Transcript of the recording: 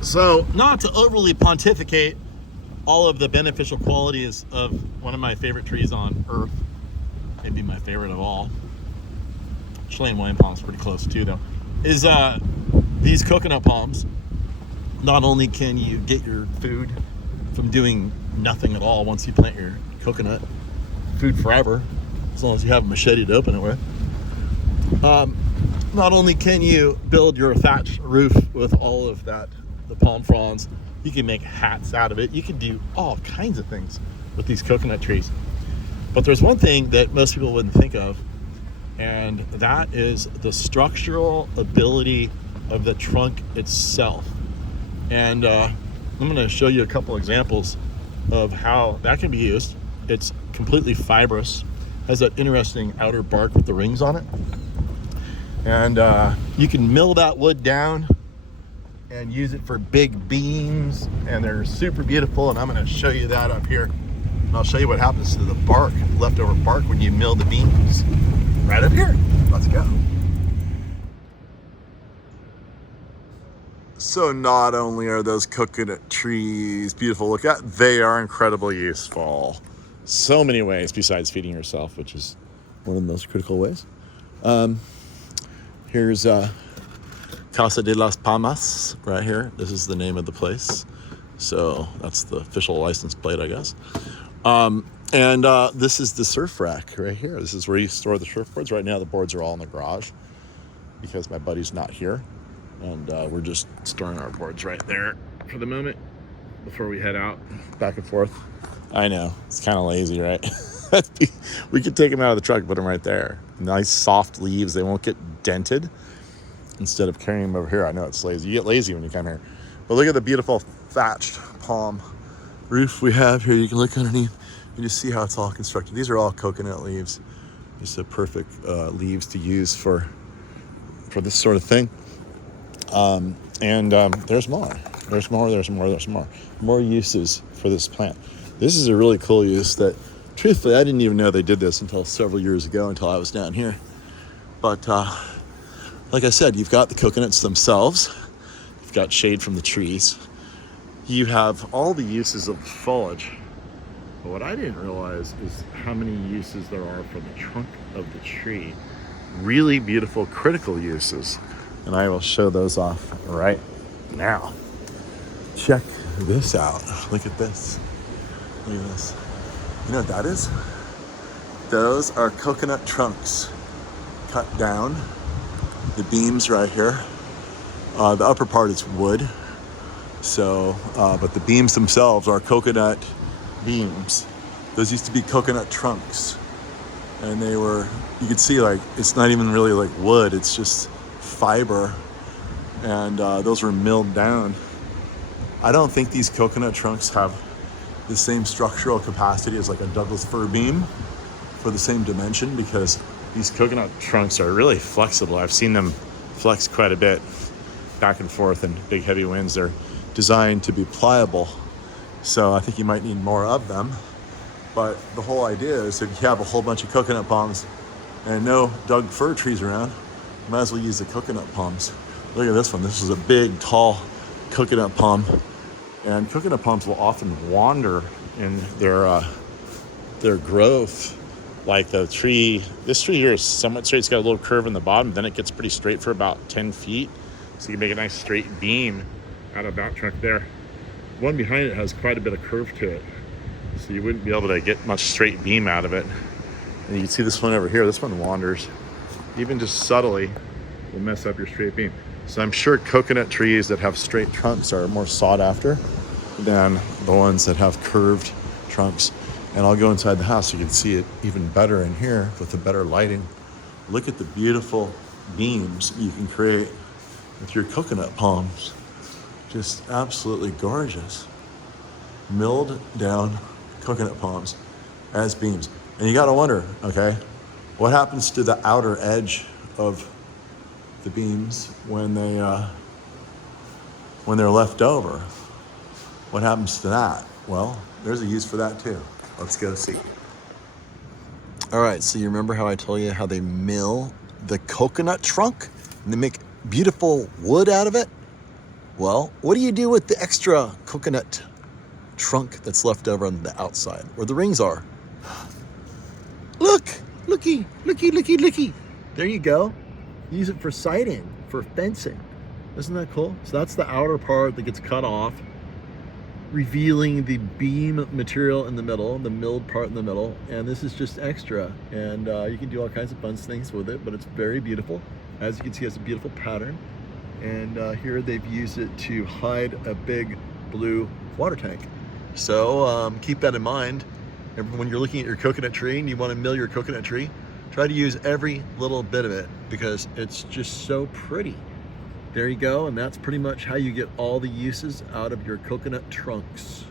So, not to overly pontificate all of the beneficial qualities of one of my favorite trees on earth, maybe my favorite of all, Chilean William palm's pretty close too though, is these coconut palms. Not only can you get your food from doing nothing at all once you plant your coconut, food forever, as long as you have a machete to open it with. Not only can you build your thatched roof with all of that, the palm fronds, you can make hats out of it. You can do all kinds of things with these coconut trees. But there's one thing that most people wouldn't think of, and that is the structural ability of the trunk itself. And I'm going to show you a couple examples of how that can be used. It's completely fibrous, has that interesting outer bark with the rings on it. And you can mill that wood down and use it for big beams, and they're super beautiful. And I'm going to show you that up here. And I'll show you what happens to the bark, leftover bark, when you mill the beams. Right up here. Let's go. So not only are those coconut trees beautiful to look at, they are incredibly useful. So many ways besides feeding yourself, which is one of the most critical ways. Here's Casa de las Palmas right here. This is the name of the place. So that's the official license plate, I guess. And this is the surf rack right here. This is where you store the surfboards. Right now the boards are all in the garage because my buddy's not here. And we're just storing our boards right there for the moment before we head out back and forth. I know, it's kind of lazy, right? We could take them out of the truck and put them right there. Nice soft leaves, they won't get dented instead of carrying them over here. I know it's lazy. You get lazy when you come here. But look at the beautiful thatched palm roof we have here. You can look underneath and just see how it's all constructed. These are all coconut leaves. Just the perfect leaves to use for this sort of thing. There's more. There's more uses for this plant. This is a really cool use that, truthfully, I didn't even know they did this until several years ago, until I was down here. But like I said, you've got the coconuts themselves. You've got shade from the trees. You have all the uses of the foliage. But what I didn't realize is how many uses there are for the trunk of the tree. Really beautiful, critical uses. And I will show those off right now. Check this out. Look at this. Look at this. You know what that is? Those are coconut trunks cut down. The beams right here. The upper part is wood. So, but the beams themselves are coconut beams. Those used to be coconut trunks. And they were, you could see, like, it's not even really like wood. It's just fiber, and those were milled down. I don't think these coconut trunks have the same structural capacity as like a Douglas fir beam for the same dimension, because these coconut trunks are really flexible. I've seen them flex quite a bit back and forth in big heavy winds. They're designed to be pliable, so I think you might need more of them. But the whole idea is if you have a whole bunch of coconut palms and no Doug fir trees around, might as well use the coconut palms. Look at this one. This is a big, tall coconut palm. And coconut palms will often wander in their growth. Like the tree, this tree here is somewhat straight. It's got a little curve in the bottom. Then it gets pretty straight for about 10 feet. So you can make a nice straight beam out of that trunk there. One behind it has quite a bit of curve to it. So you wouldn't be able to get much straight beam out of it. And you can see this one over here. This one wanders. Even just subtly will mess up your straight beam. So I'm sure coconut trees that have straight trunks are more sought after than the ones that have curved trunks. And I'll go inside the house so you can see it even better in here with the better lighting. Look at the beautiful beams you can create with your coconut palms. Just absolutely gorgeous. Milled down coconut palms as beams. And you gotta wonder, okay, what happens to the outer edge of the beams when they're left over? What happens to that? Well, there's a use for that too. Let's go see. All right, so you remember how I told you how they mill the coconut trunk and they make beautiful wood out of it? Well, what do you do with the extra coconut trunk that's left over on the outside where the rings are? Look, looky, looky, looky, looky. There you go. Use it for siding, for fencing. Isn't that cool? So that's the outer part that gets cut off, revealing the beam material in the middle, the milled part in the middle. And this is just extra. And you can do all kinds of fun things with it, but it's very beautiful. As you can see, it has a beautiful pattern. And here they've used it to hide a big blue water tank. So keep that in mind. When you're looking at your coconut tree and you want to mill your coconut tree, try to use every little bit of it because it's just so pretty. There you go, and that's pretty much how you get all the uses out of your coconut trunks.